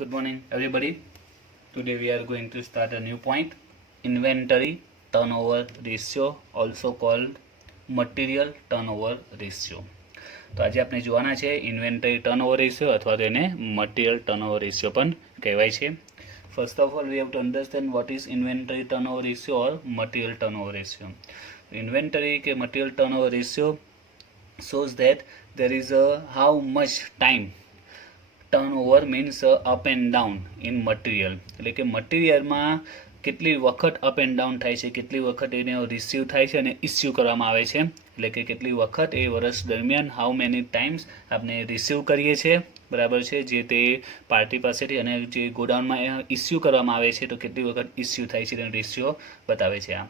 Good morning, everybody. Today we are going to start a new point, inventory turnover ratio, also called material turnover ratio. તો આજે આપણે જોવાના છે inventory turnover ratio અથવા તો એને મટીરિયલ ટર્નઓવર રેશિયો પણ કહેવાય છે. First of all we have to understand what is inventory turnover ratio or material turnover ratio. Inventory કે material turnover ratio shows that there is a how much time turnover means up and down in material, એટલે કે મટીરિયલમાં કેટલી વખત up and down થાય છે, કેટલી વખત એને રિસીવ થાય છે અને ઇસ્યુ કરવામાં આવે છે, એટલે કે કેટલી વખત એ વર્ષ દરમિયાન હાઉ મેની ટાઈમ્સ આપણે રિસીવ કરીએ છીએ, બરાબર છે, જે તે પાર્ટી પાસેથી, અને જે ગોડાઉનમાં ઇસ્યુ કરવામાં આવે છે તો કેટલી વખત ઇસ્યુ થાય છે તેનો રેશિયો બતાવે છે. આ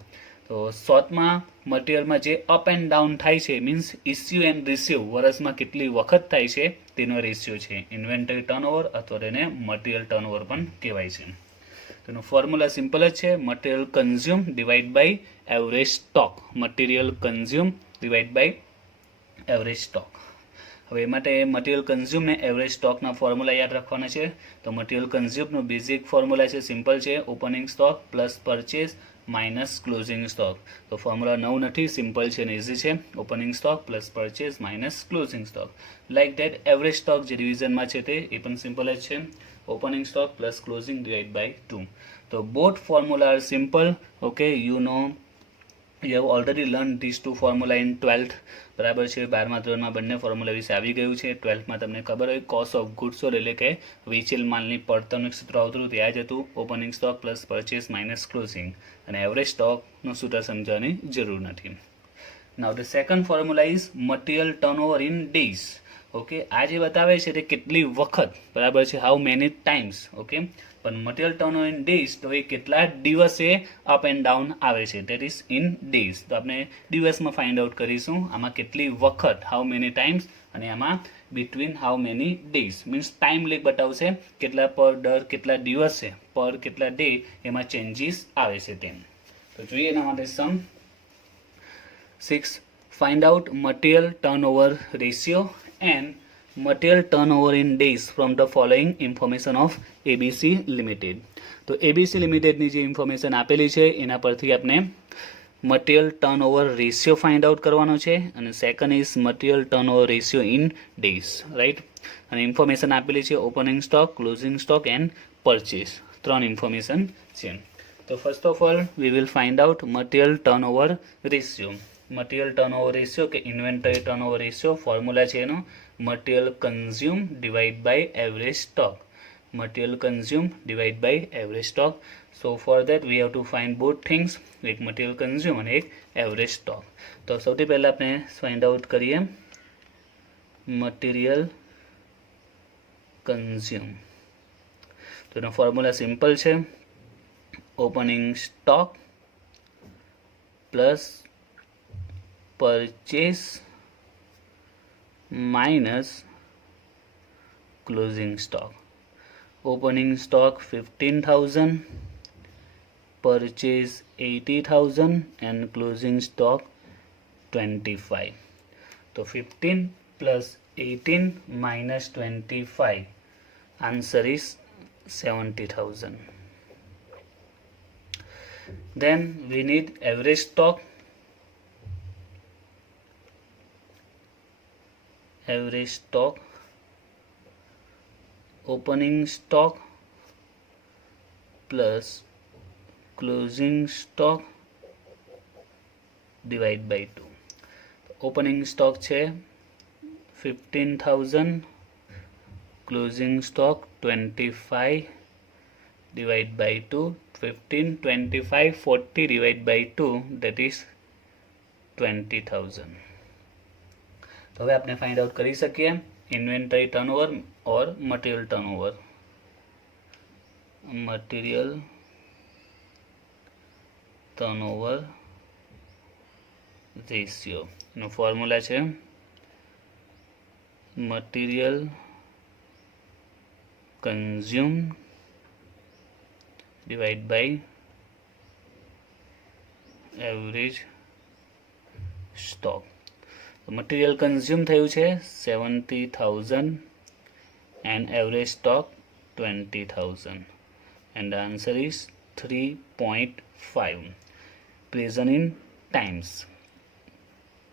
તો શોર્ટમાં મટીરિયલમાં જે અપ એન્ડ ડાઉન થાય છે મીન્સ ઇસ્યુ એન્ડ રિસીવ વર્ષમાં કેટલી વખત થાય છે તેનો રેશિયો છે ઇન્વેન્ટરી ટર્નઓવર, અથવા તેને મટીરિયલ ટર્નઓવર પણ કહેવાય છે. તેનો ફોર્મ્યુલા સિમ્પલ જ છે, material consume divide by average stock. Material consume divide by average stock. હવે એ માટે મટીરિયલ કન્ઝ્યુમ ને એવરેજ સ્ટોકના ફોર્મ્યુલા યાદ રાખવાના છે. તો મટીરિયલ કન્ઝ્યુમનો બેઝિક ફોર્મ્યુલા છે, સિમ્પલ છે, opening stock plus purchase minus closing stock. તો ફોર્મ્યુલા નવું નથી, સિમ્પલ છે અને ઇઝી છે. Opening stock plus purchase minus closing stock. Like that average stock જે ડિવિઝનમાં છે તે એ પણ સિમ્પલ જ છે, opening stock plus closing divide by 2. તો both formula are simple. Okay, you know you have already learn this two formula in 12th, બરાબર છે. 12મા ધોરણમાં બંને ફોર્મ્યુલા વિશે આવી ગયું છે. 12થમાં તમને ખબર હોય કોસ્ટ ઓફ ગુડ્સ સોલ્ડ, એટલે કે વેચેલ માલની પડતરનું સૂત્ર આવતું હતું ત્યાં જ હતું, opening stock plus purchase minus closing, અને એવરેજ સ્ટોકનું સૂત્ર સમજવાની જરૂર નથી. નાઉ the second formula is material turnover in days. Okay, આ જે બતાવે છે તે કેટલી વખત, બરાબર છે, હાઉ મેની ટાઈમ્સ. ઓકે, પણ મટીરિયલ ટર્નઓવર ઇન ડેઝ તો એ કેટલા દિવસે અપ એન્ડ ડાઉન આવે છે, દેટ ઇઝ ઇન ડેઝ. તો આપણે દિવસમાં ફાઇન્ડ આઉટ કરીશું, આમાં કેટલી વખત હાઉ મેની ટાઈમ્સ, અને આમાં between how many days means time lag બતાવશે, કેટલા પર દર કેટલા દિવસે પર કેટલા ડે એમાં ચેન્જીસ આવે છે તેમ. તો જોઈએ એના માટે સમ 6. Find out material turnover ratio and material turnover in days from the following information of ABC Limited. તો ABC Limited ની જે ઇન્ફોર્મેશન આપેલી છે એના પરથી આપણે material turnover ratio find out કરવાનો છે, અને second is material turnover ratio in days, right. અને ઇન્ફોર્મેશન આપેલી છે opening stock, closing stock and purchase, 3 information છે. તો first of all we will find out material turnover ratio. Material turnover ratio કે inventory turnover ratio formula છે એનો material consume divide by average stock. Material consume divide by average stock. So for that V have to find both things, એક material consume અને એક average stock. તો સૌથી પહેલાં આપણે ફાઇન્ડ આઉટ કરીએ મટીરિયલ કન્ઝ્યુમ. તો એનો ફોર્મ્યુલા સિમ્પલ છે, opening stock plus purchase minus closing stock. Opening stock 15,000, purchase 80,000 and closing stock 25. So 15 plus 18 minus 25, answer is 70,000. Then we need average stock. Average stock, opening stock plus closing stock divide by 2. Opening stock છે 15,000, closing stock 25 divide by 2. 15, 25, 40 divide by 2, that is 20,000. તો હવે આપણે find out કરી શકીએ inventory turnover or material turnover. Material turnover ratio એનો formula છે material consume divide by average stock. Material consume થયું છે 70,000 and average stock 20,000 and the answer is 3.5. Present in times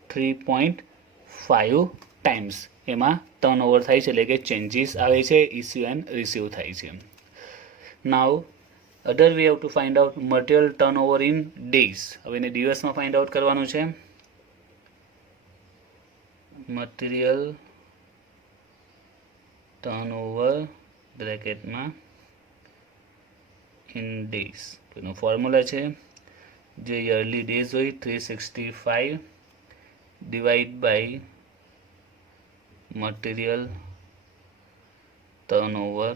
3.5 times એમાં ટર્નઓવર થાય છે, એટલે કે ચેન્જીસ આવે છે, ઇસ્યુ એન્ડ રિસીવ થાય છે. Now other we have to find out material turnover in days. હવે એને દિવસમાં ફાઇન્ડ આઉટ કરવાનું છે. મટીરિયલ ટર્નઓવર બ્રેકેટમાં ઇન ડેઝ. એનો ફોર્મ્યુલા છે જે યરલી ડેઝ હોય 365 divide by material turnover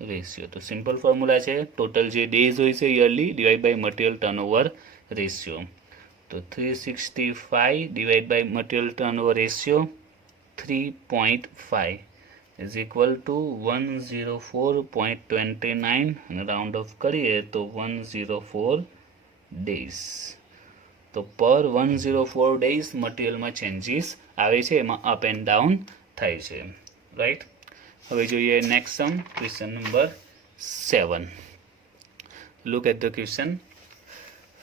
ratio. તો સિમ્પલ ફોર્મ્યુલા છે ટોટલ જે ડેઝ હોય છે yearly divide by material turnover ratio. તો 365 divide by material turnover ratio 3.5 is equal to 104.29 અને રાઉન્ડ ઓફ કરીએ તો 104 ડેઝ. તો પર 104 ડેઝ મટીરિયલમાં ચેન્જીસ આવે છે, એમાં અપ એન્ડ ડાઉન થાય છે. રાઈટ. હવે જોઈએ next sum, question number 7. Look at the question.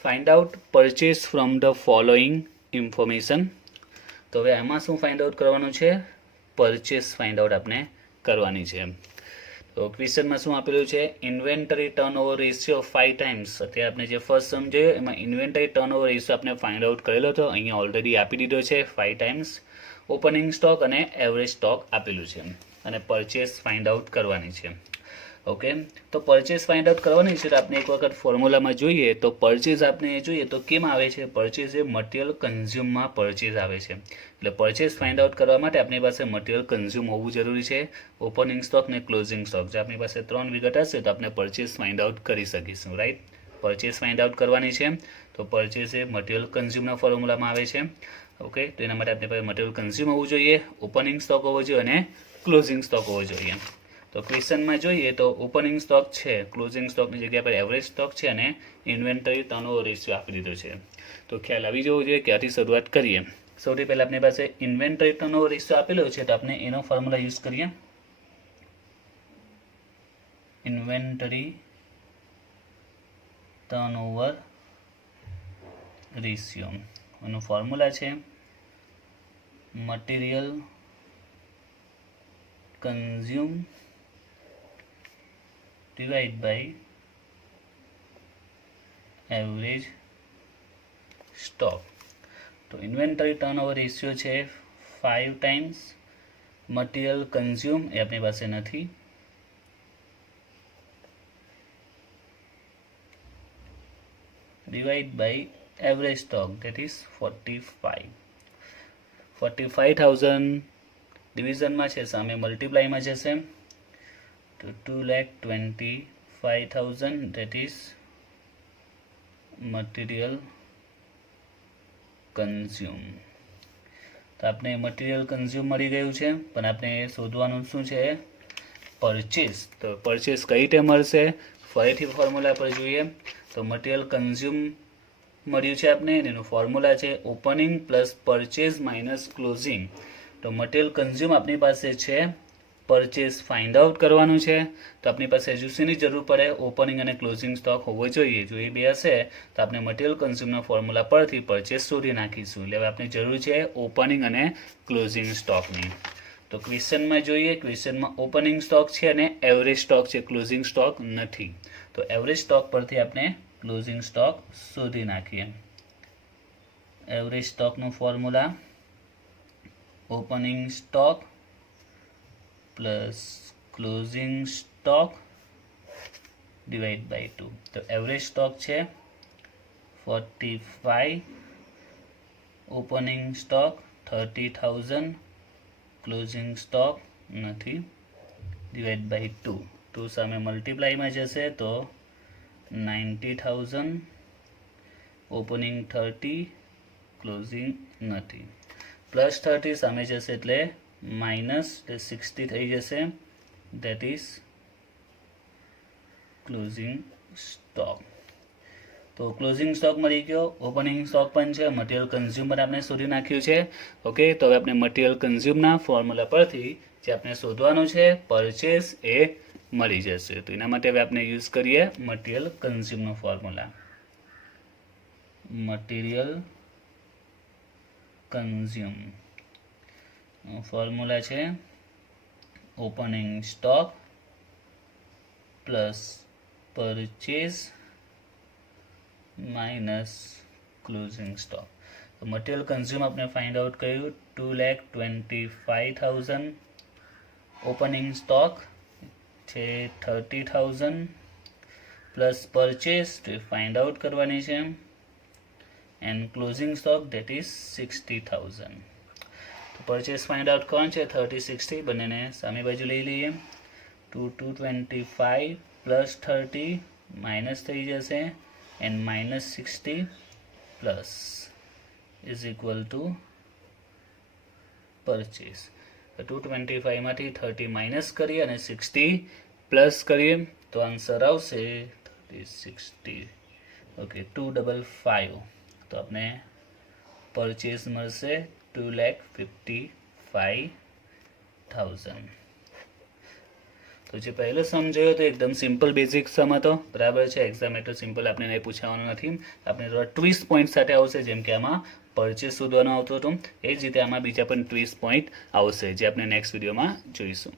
Find out purchase from the following information. તો હવે આમાં શું ફાઇન્ડ આઉટ કરવાનું છે? પરચેસ ફાઇન્ડ આઉટ આપણે કરવાની છે. તો ક્વેશ્ચનમાં શું આપેલું છે? Inventory turnover ratio 5 times. અત્યારે આપણે જે ફર્સ્ટ સમ જોયો એમાં ઇન્વેન્ટરી ટર્નઓવર રેશિયો આપણે ફાઇન્ડ આઉટ કરેલો હતો, અહીંયા ઓલરેડી આપી દીધો છે 5 ટાઈમ્સ. ઓપનિંગ સ્ટોક અને એવરેજ સ્ટોક આપેલું છે અને પરચેસ ફાઇન્ડ આઉટ કરવાની છે. ઓકે, તો પરચેસ ફાઇન્ડ આઉટ કરવાની છે તો આપણે એક વખત ફોર્મ્યુલામાં જોઈએ તો પરચેસ આપણે જોઈએ તો કેમ આવે છે? પરચેસ એ મટીરિયલ કન્ઝ્યુમમાં પરચેસ આવે છે. એટલે પરચેસ ફાઇન્ડ આઉટ કરવા માટે આપણી પાસે મટીરિયલ કન્ઝ્યુમ હોવું જરૂરી છે. ઓપનિંગ સ્ટોક ને ક્લોઝિંગ સ્ટોક. જો આપણી પાસે 3 વિગત હશે તો આપણે પરચેસ ફાઇન્ડ આઉટ કરી શકીશું. રાઈટ. પરચેસ ફાઇન્ડ આઉટ કરવાની છે તો પરચેસ એ મટીરિયલ કન્ઝ્યુમના ફોર્મ્યુલામાં આવે છે. ઓકે, તો એના માટે આપણી પાસે મટીરિયલ કન્ઝ્યુમ હોવું જોઈએ, ઓપનિંગ સ્ટોક હોવો જોઈએ અને ક્લોઝિંગ સ્ટોક હોવો જોઈએ. તો ક્વેશ્ચનમાં જોઈએ તો ઓપનિંગ સ્ટોક છે, ક્લોઝિંગ સ્ટોકની જગ્યા પર એવરેજ સ્ટોક છે અને ઇન્વેન્ટરી ટર્નઓવર રેશિયો આપી દીધો છે. તો ખ્યાલ આવી જવો જોઈએ ક્યાંથી શરૂઆત કરીએ. સૌથી પહેલાં આપણી પાસે ઇન્વેન્ટરી ટર્નઓવર રેશિયો આપેલો છે તો આપણે એનો ફોર્મ્યુલા યુઝ કરીએ. ઇન્વેન્ટરી ટર્નઓવર રેશિયો એનો ફોર્મ્યુલા છે material consume divide by average stock. તો ઇન્વેન્ટરી ટર્નઓવર રેશિયો છે 5 ટાઈમ્સ. મટીરિયલ કન્ઝ્યુમ એ આપણી પાસે નથી, divide by average stock that is 45. 45,000 ડિવિઝનમાં છે, સામે મલ્ટીપ્લાયમાં જશે તો 2,25,000 ધેટ ઇઝ મટીરિયલ કન્ઝ્યુમ. તો આપણે મટીરિયલ કન્ઝ્યુમ મળી ગયું છે, પણ આપણે શોધવાનું શું છે? પરચેસ. તો પરચેસ કઈ રીતે મળશે? ફરીથી ફોર્મ્યુલા પર જોઈએ તો મટીરિયલ કન્ઝ્યુમ મળ્યું છે આપણે, એનું ફોર્મ્યુલા છે opening plus purchase minus closing. તો મટીરિયલ કન્ઝ્યુમ આપણી પાસે છે, પરચેસ ફાઇન્ડ આઉટ કરવાનું છે તો આપણી પાસે હજુ શેની જરૂર પડે? ઓપનિંગ અને ક્લોઝિંગ સ્ટોક હોવો જોઈએ. જો એ બે હશે તો આપણે મટીરિયલ કન્ઝ્યુમના ફોર્મ્યુલા પરથી પરચેસ શોધી નાખીશું. એટલે હવે આપણે જરૂર છે ઓપનિંગ અને ક્લોઝિંગ સ્ટોકની. તો ક્વેશ્ચનમાં જોઈએ, ક્વેશ્ચનમાં ઓપનિંગ સ્ટોક છે અને એવરેજ સ્ટોક છે, ક્લોઝિંગ સ્ટોક નથી. તો એવરેજ સ્ટોક પરથી આપણે ક્લોઝિંગ સ્ટોક શોધી નાખીએ. એવરેજ સ્ટોકનું formula opening stock plus closing stock divide by 2. તો એવરેજ સ્ટોક છે 45, ઓપનિંગ સ્ટોક 30,000, ક્લોઝિંગ સ્ટોક નથી, ડિવાઈડ બાય 2. 2 સામે મલ્ટીપ્લાયમાં જશે તો 90,000, ઓપનિંગ 30, ક્લોઝિંગ નથી. પ્લસ 30 સામે જશે એટલે માઇનસ 60 થઈ જશે, ધેટ ઇઝ ક્લોઝિંગ સ્ટોક. તો ક્લોઝિંગ સ્ટોક મળી ગયો, ઓપનિંગ સ્ટોક પણ છે, મટીરિયલ કન્ઝ્યુમ પણ આપણે શોધી નાખ્યું છે. ઓકે, તો હવે આપણે મટીરિયલ કન્ઝ્યુમના ફોર્મ્યુલા પરથી જે આપણે શોધવાનું છે પરચેસ એ મળી જશે. તો એના માટે હવે આપણે યુઝ કરીએ મટીરિયલ કન્ઝ્યુમનો ફોર્મ્યુલા. મટીરિયલ કન્ઝ્યુમ ફોર્મ્યુલા છે opening stock plus purchase minus closing stock. તો મટીરિયલ કન્ઝ્યુમ આપણે ફાઇન્ડ આઉટ કર્યું 2,25,000. ઓપનિંગ સ્ટોક છે 30,000 પ્લસ પરચેસ ફાઇન્ડ આઉટ કરવાની છે and closing stock that is 60,000. તો પરચેસ ફાઇન્ડ આઉટ કરવાનું છે 30-60 બંનેને સામે બાજુ લઈ લઈએ. 225 પ્લસ 30 માઇનસ થઈ જશે and minus 60 plus is equal to purchase. 225 માંથી 30 માઇનસ કરીએ અને 60 પ્લસ કરીએ તો આન્સર આવશે 30-60 ઓકે 255. તો આપણે પરચેસ મળશે 2,55,000. તો જે પહેલો સમ જોયો તો એકદમ સિમ્પલ બેઝિક સમ હતો, બરાબર છે. એક્ઝામ એટલું સિમ્પલ આપણે નહીં પૂછવાનું નથી, આપણે ટ્વિસ્ટ પોઈન્ટ સાથે આવશે. જેમ કે આમાં પરચેસ શોધવાનું આવતું હતું એ જ રીતે આમાં બીજા પણ ટ્વિસ્ટ પોઈન્ટ આવશે જે આપણે નેક્સ્ટ વિડીયોમાં જોઈશું.